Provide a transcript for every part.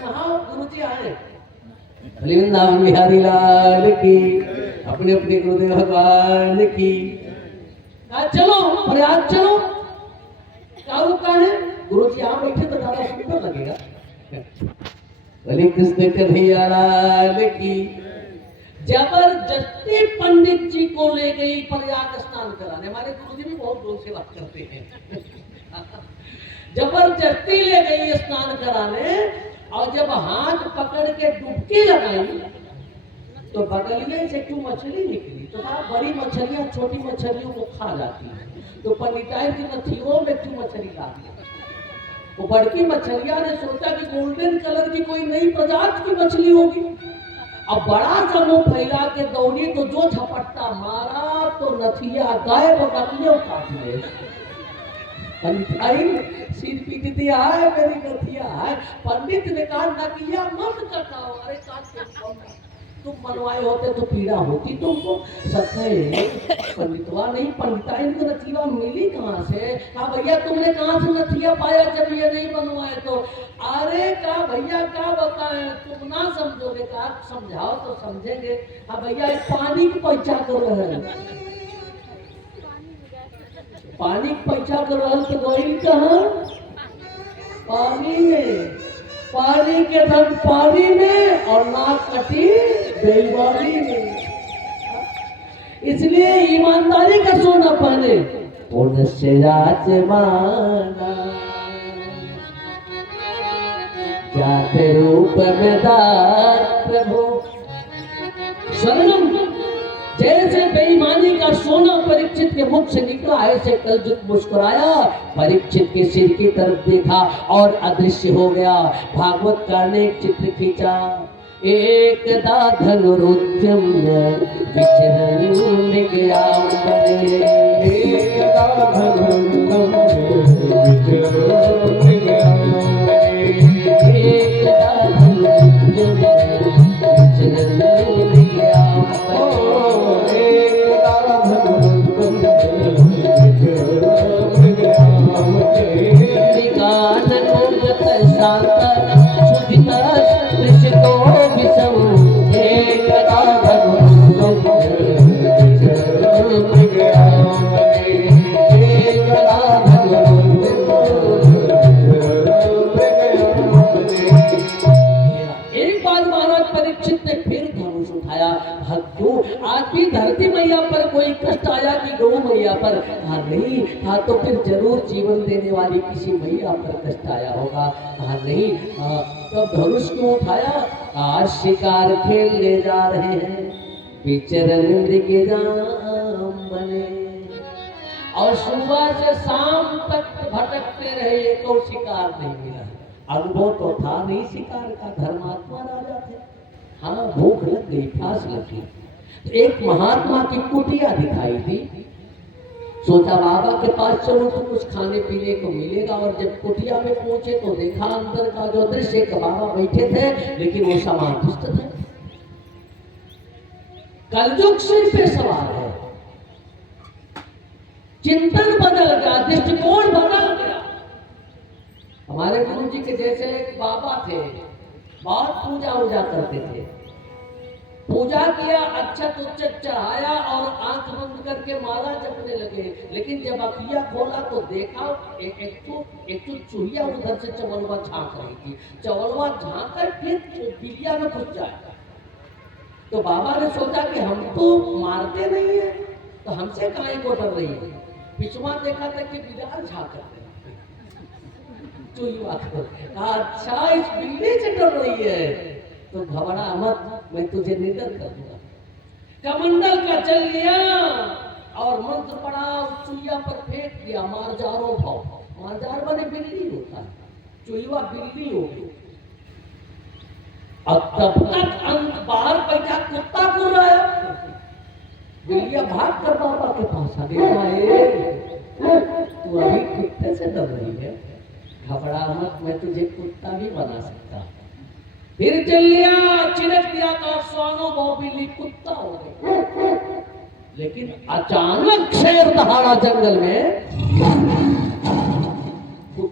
कहा गुरु जी आए, वृंदावन बिहारी लाल की, अपने अपने गुरुदेव भगवान की। चलो प्रयाग चलो, क्या रुका है? गुरु जी यहाँ बैठे तो ज्यादा सुंदर लगेगा। बोले कृष्ण कन्हैया लाल की। जबरदस्ती पंडित जी को ले गई प्रयाग स्नान कराने। हमारे गुरु जी भी बहुत जोर से बात करते हैं। जबरदस्ती ले गई स्नान कराने, और जब हाथ पकड़ के डुबकी लगाई तो बगलिए से क्यों मछली निकली। तो बड़ी मछलियां छोटी मछलियों को खा जाती है, तो पंडिताई की नथियों में क्यों मछली डाली। वो बड़की मछलियां ने सोचा कि गोल्डन कलर की कोई नई प्रजाति की मछली होगी। अब बड़ा सा मुंह फैला के दौड़ी, तो जो झपट्टा मारा तो नथिया गायब और नथिया काट ले। पंडिताई सिर पीट दिया है, मेरी नथिया है। पंडित ने कहा नथिया मत कटाओ। अरे काट, तुम मनवाए होते तो पीड़ा होती तुमको। सत्य पंडितवा नहीं, पंडिताई को नथिया मिली कहाँ से? कहा भैया तुमने कहाँ से नथिया पाया जब ये नहीं बनवाए तो? अरे कहा भैया क्या बताएं, तुम ना समझोगे। कहा समझाओ तो समझेंगे। हाँ भैया पानी की परीक्षा कर रहे हैं, पानी की परीक्षा कर रहे तो गोइल कहाँ? पानी में, पानी के धन पानी में और नाक कटी बेईमानी में। इसलिए ईमानदारी का सोना पहने। पुण्य से माना जाते रूप में दार प्रभु शरणम। जैसे बेईमानी का सोना परीक्षित के मुख से निकला, ऐसे कलजुग मुस्कुराया, परीक्षित के सिर की तरफ देखा और अदृश्य हो गया। भागवत कार ने एक चित्र खींचा। एकदा धनुरुद्यम विचरण गया, एकदा धनुरुद्यम विचरण गया, एकदा धनुरुद्यम विचरण गया, एकदा धनुरुद्यम विचरण गया, कानन मुक्त शांत सुधिता को विषम, एकदा धनुरुद्यम विचरण गया, एकदा धनुरुद्यम विचरण गया। एक बार महाराज परीक्षित ने फिर धनुष उठाया। क्यों? आज भी धरती मैया पर कोई कष्ट आया कि गौ मैया पर? हाँ नहीं, हाँ तो फिर जरूर जीवन देने वाली किसी मैया पर कष्ट आया होगा। हाँ नहीं, तो धनुष क्यों उठाया? आज शिकार खेलने जा रहे हैं, विचरण मृगयाम बने, और सुबह से शाम तक भटकते रहे तो शिकार नहीं मिला। अनुभव तो था नहीं शिकार का, धर्मात्मा राजा थे। हाँ भूख लग गई, प्यास लगी, तो एक महात्मा की कुटिया दिखाई दी। सोचा बाबा के पास चलो तो कुछ खाने पीने को मिलेगा। और जब कुटिया में पहुंचे तो देखा अंदर का जो दृश्य, बाबा बैठे थे लेकिन वो समाधिस्थ थे। कलयुग सिर पे सवार है, चिंतन बदल गया, दृष्टिकोण बदल गया। हमारे गुरु जी के जैसे एक बाबा थे, बहुत पूजा वूजा करते थे। पूजा किया, अक्षत उच्चत चढ़ाया और आंख बंद करके माला जपने लगे। लेकिन जब अखियां खोला तो देखा एक चूहिया उधर से चवलवा झांक रही थी। चवलवा झांक कर फिर बिलिया में घुस जाए। तो बाबा ने सोचा कि हम तो मारते नहीं है, तो हमसे काहे को डर रही है। पिछवा देखा था कि बिलाल झांक रहे, अच्छा इस बिल्ली से डर रही है तो घबरा मत, मैं तुझे निडर कर दूंगा। कमंडल का चल लिया और मंत्र पड़ा, चुईया पर फेंक दिया। मारजारो भाव, मारजार बने बिल्ली होता है, चुईवा बिल्ली हो गई। अब तब तक अंत बाहर बैठा कुत्ता को रहा है। बिल्लिया भाग कर बाबा के पास आ गई। तू अभी कुत्ते से डर रही है, घबरा मत, मैं तुझे कुत्ता भी बना सकता। फिर चल लिया, चिरक दिया का स्वानो बिल्ली कुत्ता हो गई। लेकिन अचानक शेर दहाड़ा जंगल में,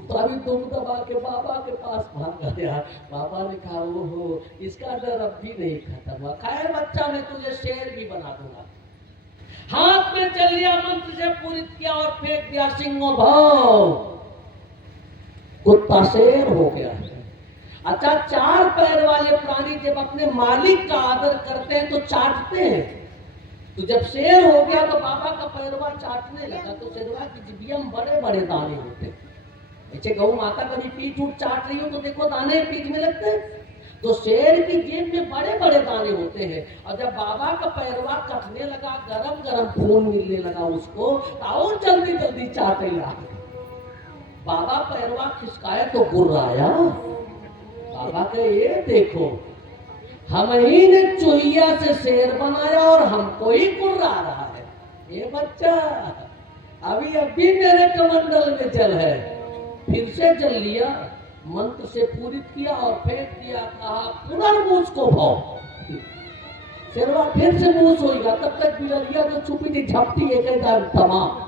तो अभी दुम दबा के बाबा के पास भाग गया। बाबा ने कहा ओहो इसका डर अब भी नहीं खत्म हुआ। खैर बच्चा मैं तुझे शेर भी बना दूंगा। हाथ में चल लिया, मंत्र से पूरित किया और फेंक दिया सिंहो भाव, कुत्ता शेर हो गया। अच्छा, चार पैर वाले प्राणी जब अपने मालिक का आदर करते हैं तो चाटते हैं। तो जब शेर हो गया तो बाबा का पैरवा चाटने लगा। तो शेरवा की जिबिया में बड़े बड़े दाने होते हैं। नीचे गौ माता कभी पीठ उठ चाट रही हो तो देखो दाने पीठ में लगते हैं। तो शेर की जेब में बड़े बड़े दाने होते हैं। और जब बाबा का पैरवा कटने लगा, गरम गरम खून मिलने लगा उसको, और जल्दी जल्दी चाटे लगा। बाबा पैरवा खिसकाए तो गुर्राया। बाबा कहे ये देखो, हम ही ने चूहिया से शेर बनाया और हमको ही गुर्रा रहा है। ये बच्चा अभी मेरे कमंडल में जल है। फिर से जल लिया, मंत्र से पूरित किया और फेंक दिया। कहा पुनर्मूस को भाव। शेरवा फिर से मूस होगा। तब तक बिलरिया जो छुपी थी झपटी एक तमाम।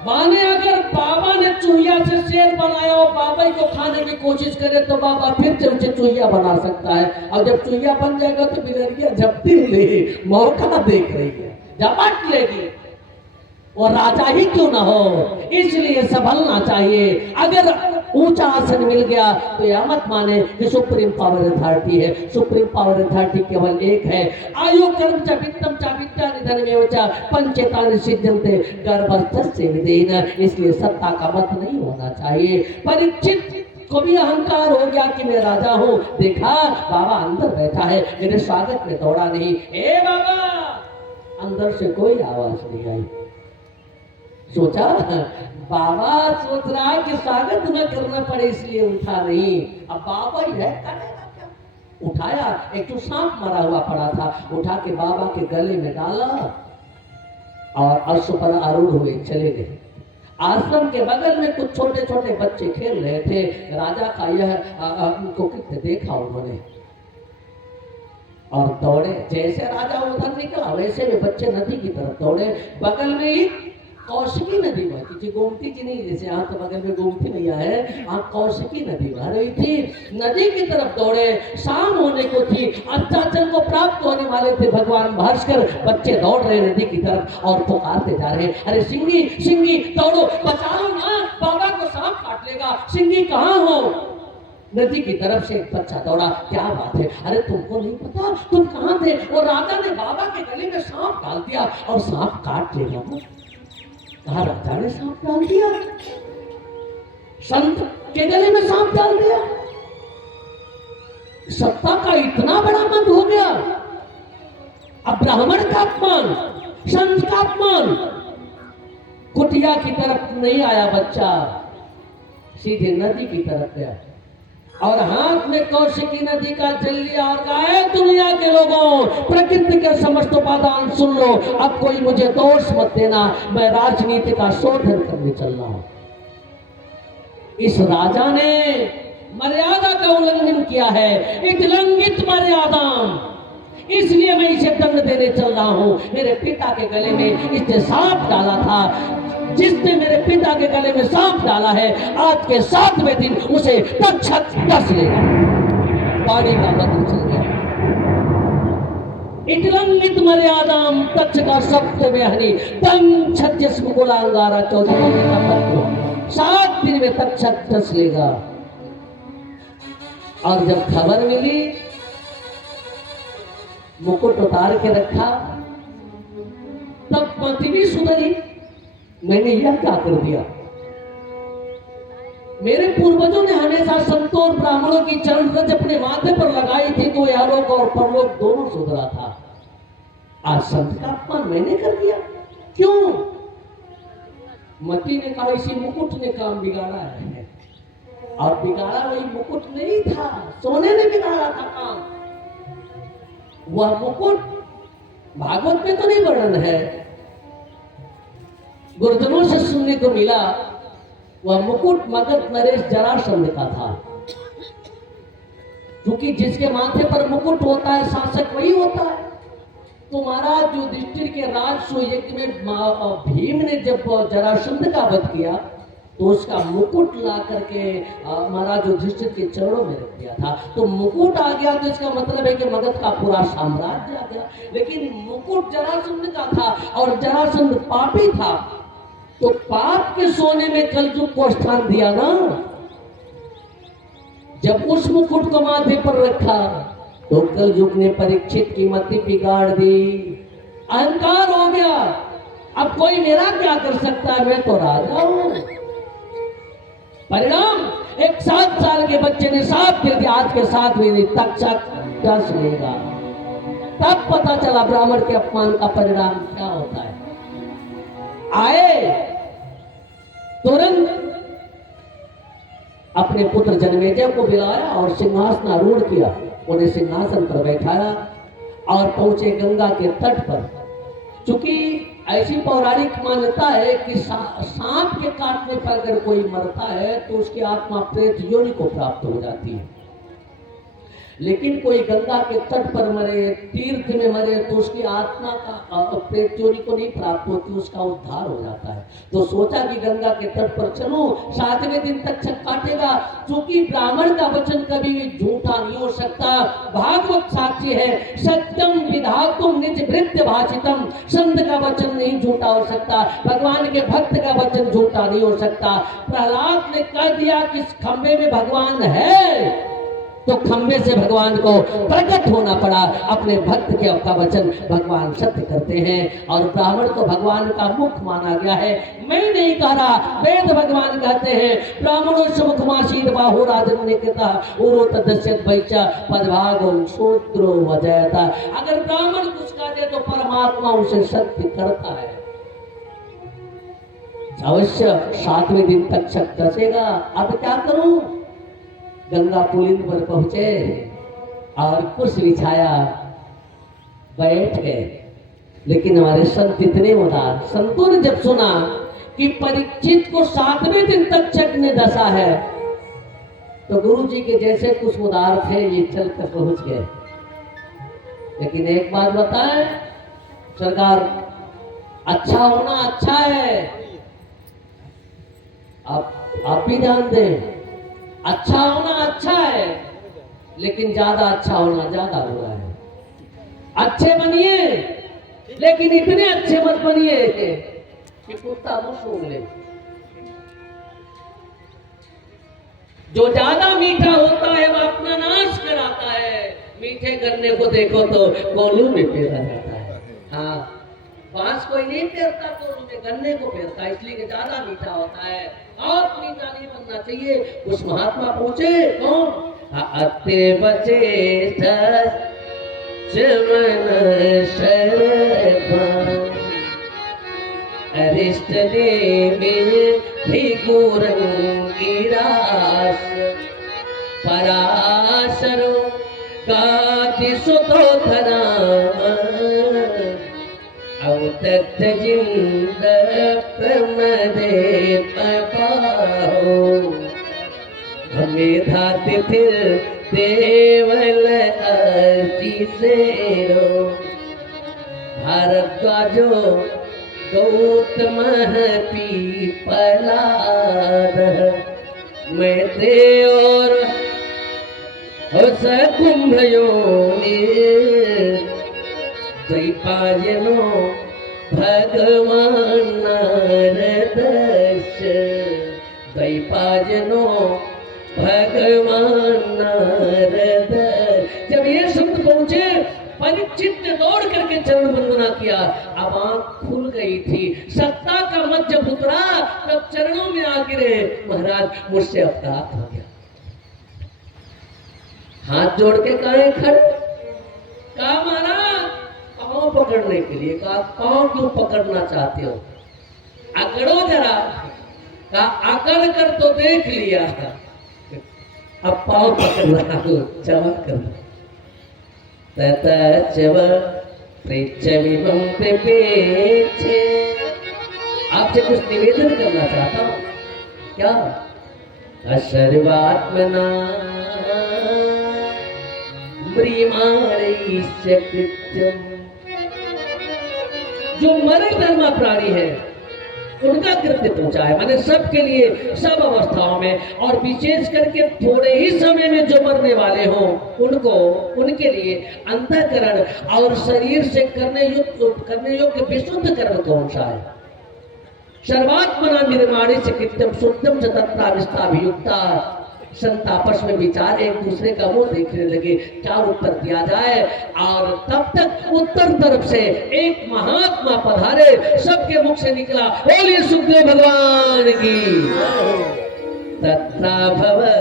माने अगर बाबा ने चूहिया से शेर बनाया और बाबा ही को खाने की कोशिश करे तो बाबा फिर से उसे चूहिया बना सकता है। और जब चूहिया बन जाएगा तो बिलरिया झपटी ले मौका देख रही है, झपट लेगी। और राजा ही क्यों ना हो, इसलिए संभलना चाहिए। अगर ऊंचा आसन मिल गया तो यह मत माने कि सुप्रीम पावर अथॉरिटी है। सुप्रीम पावर अथॉरिटी केवल एक है। आयु कर्म च वित्तम च विद्या निधनमेव च पंचेतानि सिद्ध्यन्ते गर्भस्थस्य विदेन। इसलिए सत्ता का मत नहीं होना चाहिए। परीक्षित को भी अहंकार हो गया कि मैं राजा हूँ। देखा बाबा अंदर बैठा है, मेरे स्वागत में दौड़ा नहीं। ए बाबा, अंदर से कोई आवाज नहीं आई। सोचा बाबा सोच रहा कि स्वागत न करना पड़े इसलिए उठा नहीं। अब बाबा ही है, करेगा क्या। उठाया, एक तो सांप मरा हुआ पड़ा था, उठा के बाबा के गले में डाला और अश्व पर आरूढ़ हुए चले गए। आश्रम के बगल में कुछ छोटे छोटे बच्चे खेल रहे थे। राजा का यह को कितने देखा उन्होंने और दौड़े। जैसे राजा उधर निकला वैसे भी बच्चे नदी की तरफ दौड़े। बगल में ही कौशिकी नदी बहती थी, गोमती जी नहीं, जैसे यहाँ तो बगल में गोमती मैया है, वहाँ कौशिकी नदी बह रही थी। नदी की तरफ दौड़े। शाम होने को थी, अस्ताचल को प्राप्त होने वाले थे भगवान भास्कर। बच्चे दौड़ रहे नदी की तरफ और पुकारते जा रहे हैं, अरे सिंगी सिंगी दौड़ो, बचा लो ना, बाबा को सांप काट लेगा। सिंगी कहाँ हो? नदी की तरफ से एक बच्चा दौड़ा। क्या बात है? अरे तुमको नहीं पता, तुम कहाँ थे? और राजा ने बाबा के गले में सांप डाल दिया और सांप काट लेगा। कहा राजा ने सांप डाल दिया, संत के गले में सांप डाल दिया। सत्ता का इतना बड़ा मंद हो गया। अब ब्राह्मण का अपमान, संत का अपमान। कुटिया की तरफ नहीं आया बच्चा, सीधे नदी की तरफ गया और हाथ में कौशिकी नदी का जल लिया और कहा दुनिया के लोगों, प्रकृति के समस्त उपादान सुन लो, अब कोई मुझे दोष मत देना, मैं राजनीति का शोधन करने चल रहा हूं। इस राजा ने मर्यादा का उल्लंघन किया है, इतलंघित मर्यादा, इसलिए मैं इसे दंड देने चल रहा हूं। मेरे पिता के गले में इसने सांप डाला था। जिसने मेरे पिता के गले में सांप डाला है, आज के 7वें दिन उसे तक्षक डस लेगा। पानी का बदल चल गया। इतलंघित मर्यादाम तक्षका सप्त में हरि तम छत्तीस मुकुलांगारा 7 दिन में तक्षक डस लेगा। और जब खबर मिली, मुकुट उतार के रखा, तब पति भी सुधरी। मैंने यह क्या कर दिया? मेरे पूर्वजों ने हमेशा संतों और ब्राह्मणों की चरण रज अपने माथे पर लगाई थी तो यहलोक और परलोक दोनों सुधरा था। आज संत का अपमान मैंने कर दिया, क्यों? मती ने कहा इसी मुकुट ने काम बिगाड़ा है। और बिगाड़ा वही मुकुट नहीं था, सोने ने बिगाड़ा था काम। वह मुकुट भागवत में तो नहीं वर्णन है, गुरुजनों से सुनने को मिला। वह मुकुट मगध नरेश जरासंध का था, क्योंकि जिसके माथे पर मुकुट होता है शासक वही होता है। तो महाराज युधिष्ठिर के राजसूय यज्ञ में भीम ने जब जरासंध का वध किया तो उसका मुकुट ला करके महाराज युधिष्ठिर के चरणों में रख दिया था। तो मुकुट आ गया तो इसका मतलब है कि मगध का पूरा साम्राज्य आ गया। लेकिन मुकुट जरासंध का था और जरासंध पापी था, तो पाप के सोने में कलयुग को स्थान दिया ना। जब उस मुकुट को माथे पर रखा तो कलयुग ने परीक्षित की मति बिगाड़ दी, अहंकार हो गया। अब कोई मेरा क्या कर सकता है, मैं तो राजा हूं। परिणाम, एक 7 साल के बच्चे ने साथ दे दिया, आज के 7 महीने तक्षक डस लेगा। तब पता चला ब्राह्मण के अपमान का परिणाम क्या होता है। आए तुरंत अपने पुत्र जन्मेजय को बुलाया और सिंहासन आरूढ़ किया, उन्हें सिंहासन पर बैठाया और पहुंचे गंगा के तट पर। चूंकि ऐसी पौराणिक मान्यता है कि सांप के काटने पर अगर कोई मरता है तो उसकी आत्मा प्रेत योनि को प्राप्त हो जाती है। लेकिन कोई गंगा के तट पर मरे, तीर्थ में मरे, तो उसकी आत्मा का प्रेत योनि को नहीं प्राप्त होती, उसका उद्धार हो जाता है। तो सोचा कि गंगा के तट पर चलो, 7वें दिन तक काटेगा। क्योंकि ब्राह्मण का वचन कभी भी झूठा नहीं हो सकता। भागवत साक्षी है, सत्यम विधातुम निज भृत्य भाषितम। संत का वचन नहीं झूठा हो सकता, भगवान के भक्त का वचन झूठा नहीं हो सकता। प्रहलाद ने कह दिया कि इस खंबे में भगवान है, तो खंबे से भगवान को प्रकट होना पड़ा। अपने भक्त के का वचन भगवान सत्य करते हैं और ब्राह्मण को भगवान का मुख माना गया है। मैं नहीं कह रहा, वेद भगवान कहते हैं, ब्राह्मणों सुमुखमासीद बाहु राजन्यकृता उरो तदस्यत वैचा पदभागो शूद्रो वजयता। अगर ब्राह्मण कुछ कह दे तो परमात्मा उसे सत्य करता है। अवश्य 7वें दिन तक शक दसेगा। अब क्या करूं? गंगा पुलिंद पर पहुंचे और कुछ बिछाया, बैठ गए। लेकिन हमारे संत इतने उदार, संतों ने जब सुना कि परीक्षित को 7वें दिन तक शक ने दसा है, तो गुरु जी के जैसे कुछ उदार थे, ये चलकर पहुंच गए। लेकिन एक बात बताएं सरकार, अच्छा होना अच्छा है, आप भी जान दें, अच्छा होना अच्छा है, लेकिन ज्यादा अच्छा होना ज्यादा बुरा है। अच्छे बनिए, लेकिन इतने अच्छे मत बनिए कि कुत्ता मुंह सूंघ ले। जो ज्यादा मीठा होता है वह अपना नाश कराता है। मीठे गन्ने को देखो तो कोल्हू में पेरा जाता है। हाँ, बांस कोई नहीं पेरता, कोल्हू में गन्ने को पेरता है, इसलिए ज्यादा मीठा होता है। और मीठा नहीं बनना चाहिए। उस महात्मा पूछे कौन? अते बचे चमन अरिष्ट देवे भिगुरंगिरास पराशरो गाति सुतोधरा अवतथ जिंद प्रमदे पाहो हमें धाते फिर देवल अर्जी सेरो भारद्वाजो गौतम पीपला मैं ते और होस कुंभयोनि द्वैपायनो भगवान नारदश द्वैपायनो भगवान नारद। जब ये शब्द पहुंचे, परीक्षित ने दौड़ करके चरण वंदना किया। अब आंख खुल गई थी, सत्ता का मत जब उतरा तब चरणों में आ गिरे, महाराज मुझसे अपराध हो गया। हाथ जोड़ के कहे खड़े, कहा महाराज पांव पकड़ने के लिए। कहा पांव क्यों पकड़ना चाहते हो? अकड़ो जरा। कहा अकड़ कर तो देख लिया, अब पांव पकड़ रहा हूं, क्षमा कर। आपसे कुछ निवेदन करना चाहता हूं। क्या? सर्वात्मना जो मरे धर्म प्राणी है, उनका कृत्य पूछा है, माने सबके लिए सब अवस्थाओं में, और विशेष करके थोड़े ही समय में जो मरने वाले हों उनको, उनके लिए अंतःकरण और शरीर से करने योग्य विशुद्ध कर्म कौन सा है? सर्वात्मना निर्माणी से कृत्यम शुद्धम च तत्राविष्टाभियुक्ता। संत आपस में विचार एक दूसरे का मुंह देखने लगे, क्या उत्तर दिया जाए। और तब तक उत्तर तरफ से एक महात्मा पधारे, सबके मुख से निकला, बोलिए सुखदेव भगवान की। तथा भगवान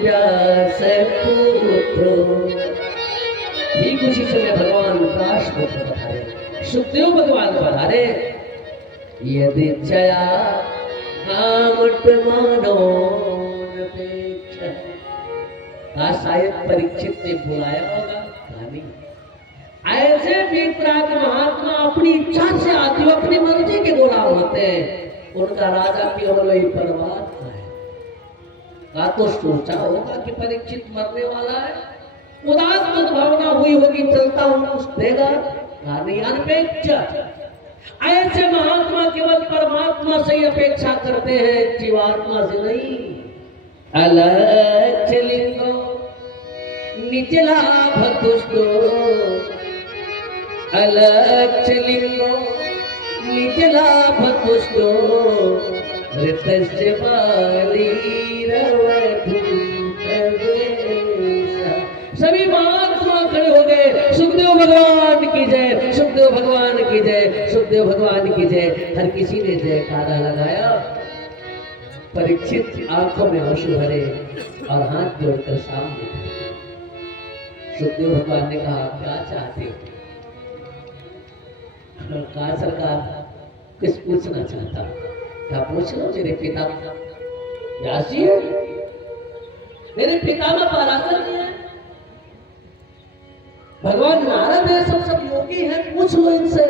व्यास पुत्र, ठीक उसी समय भगवान व्यास पुत्र पधारे, सुखदेव भगवान पधारे। यदि जया शायद परीक्षित ने बुलाया होगा, कहानी ऐसे वितराग महात्मा अपनी इच्छा से आते हो, अपनी मर्जी के गुलाम होते हैं, उनका राजा केवल वही परमात्मा है। का तो सोचा होगा कि परीक्षित मरने वाला है, उदास भावना हुई होगी, चलता हूं कुछ देगा, कहानी अनपेक्षा। ऐसे महात्मा केवल परमात्मा से ही अपेक्षा करते हैं, जीवात्मा से नहीं। अलग लिंगो निचला भतुष्टो, अलग लिंगो निचला भतुष्टो, ऋतस्य सभी महात्मा खड़े हो गए, सुखदेव भगवान की जय, सुखदेव भगवान की जय, सुखदेव भगवान की जय। हर किसी ने जयकारा लगाया। परीक्षित आंखों में आंसू भरे और हाथ जोड़कर सामने खड़े। सुखदेव भगवान ने कहा, क्या चाहते हो? कहा, सरकार कुछ पूछना चाहता। क्या पूछ लो। मेरे पिता व्यास जी है, मेरे पिता में पराशर जी है, भगवान नारद है, सब योगी हैं, पूछ लो इनसे।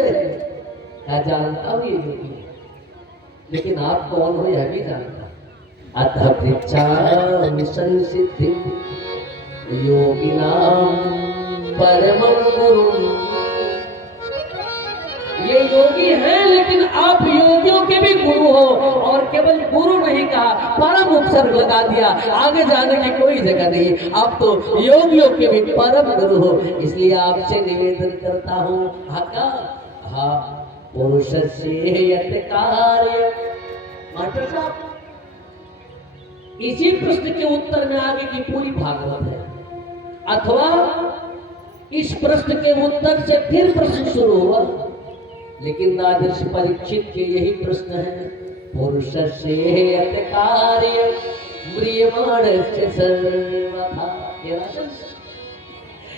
क्या जानता हूं ये योगी है, लेकिन आप कौन हो यह भी जानता। अतः पृच्छामि संसिद्धिं योगिनां परमं गुरुं। ये योगी हैं, लेकिन आप योगियों के भी गुरु हो, और केवल गुरु नहीं कहा, परम उपसर्ग लगा दिया, आगे जाने की कोई जगह नहीं। आप तो योगियों के भी परम गुरु हो, इसलिए आपसे निवेदन करता हूँ। हाँ, पुरुषस्य यत् कार्य। मास्टर साहब, इसी प्रश्न के उत्तर में आगे की पूरी भागवत है, अथवा इस प्रश्न के उत्तर से फिर प्रश्न शुरू हुआ, लेकिन राजर्षि परीक्षित के यही प्रश्न है। पुरुषस्य यत् कार्य म्रियमाणस्य सर्वथा।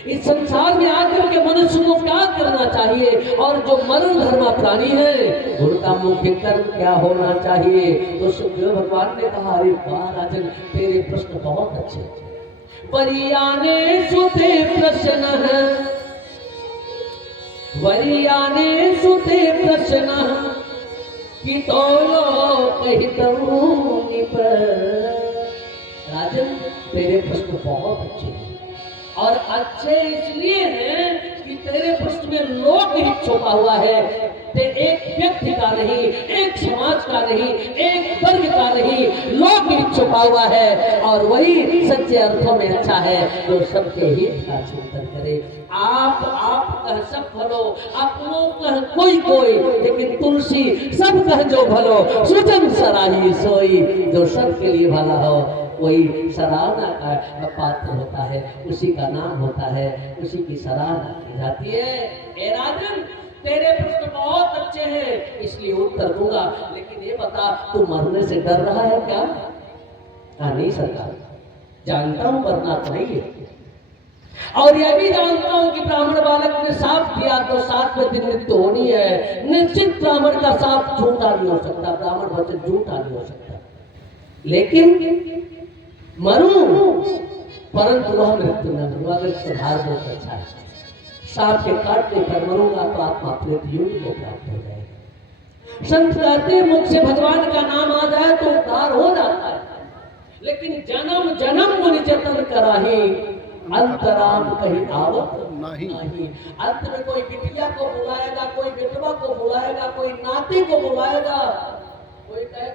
इस संसार में आकर के मनुष्य को क्या करना चाहिए, और जो मरण धर्मा प्राणी है उनका मुख्य कर्म क्या होना चाहिए? तो सुखदेव भगवान ने कहा, अरे वाह राजन, तेरे प्रश्न बहुत अच्छे। वरियाने सुते प्रश्न है, वरियाने सुते प्रश्न कि तो कहूंगी पर। राजन, तेरे प्रश्न बहुत अच्छे हैं, और अच्छे इसलिए हैं कि तेरे प्रश्न में लोकहित छुपा हुआ है। ते एक व्यक्ति का नहीं, एक समाज का नहीं, एक वर्ग का नहीं, लोकहित छुपा हुआ है, और वही सच्चे अर्थों में अच्छा है जो सबके हित का चिंतन करे। आप कह सब भलो, अपनों कह कोई, लेकिन तुलसी सब कह जो भलो, सुजन सराही सोई। जो सबके लिए भला हो वही सराहना का पात्र होता है, उसी का नाम होता है, उसी की सराहना की जाती है। ए राजन, तेरे प्रश्न बहुत अच्छे हैं, इसलिए उत्तर दूंगा, लेकिन ये बता, तू मरने से डर रहा है क्या? नहीं सरकार, जानता हूं मरना तो नहीं है, और यह भी जानता हूं कि ब्राह्मण बालक ने साफ किया तो 7वें दिन मृत्यु होनी है। निश्चित ब्राह्मण का साफ झूठा नहीं हो सकता, ब्राह्मण वचन झूठा नहीं हो सकता, लेकिन मरूं परंतु वह मृत्यु न मरूं। अगर सुधार बहुत अच्छा है, सांप के काटने पर मरूंगा तो आत्मा प्रेत योनि को प्राप्त हो जाएगा। संत कहते मुख से भगवान का नाम आ जाए तो उद्धार हो जाता है, लेकिन जन्म जन्म मुनि जतन कराही, अंतराम कहीं आवत नहीं। नहीं। अंत में कोई बिटिया को बुलाएगा, कोई बेटवा को बुलाएगा, कोई नाती को बुलाएगा, कोई कहेगा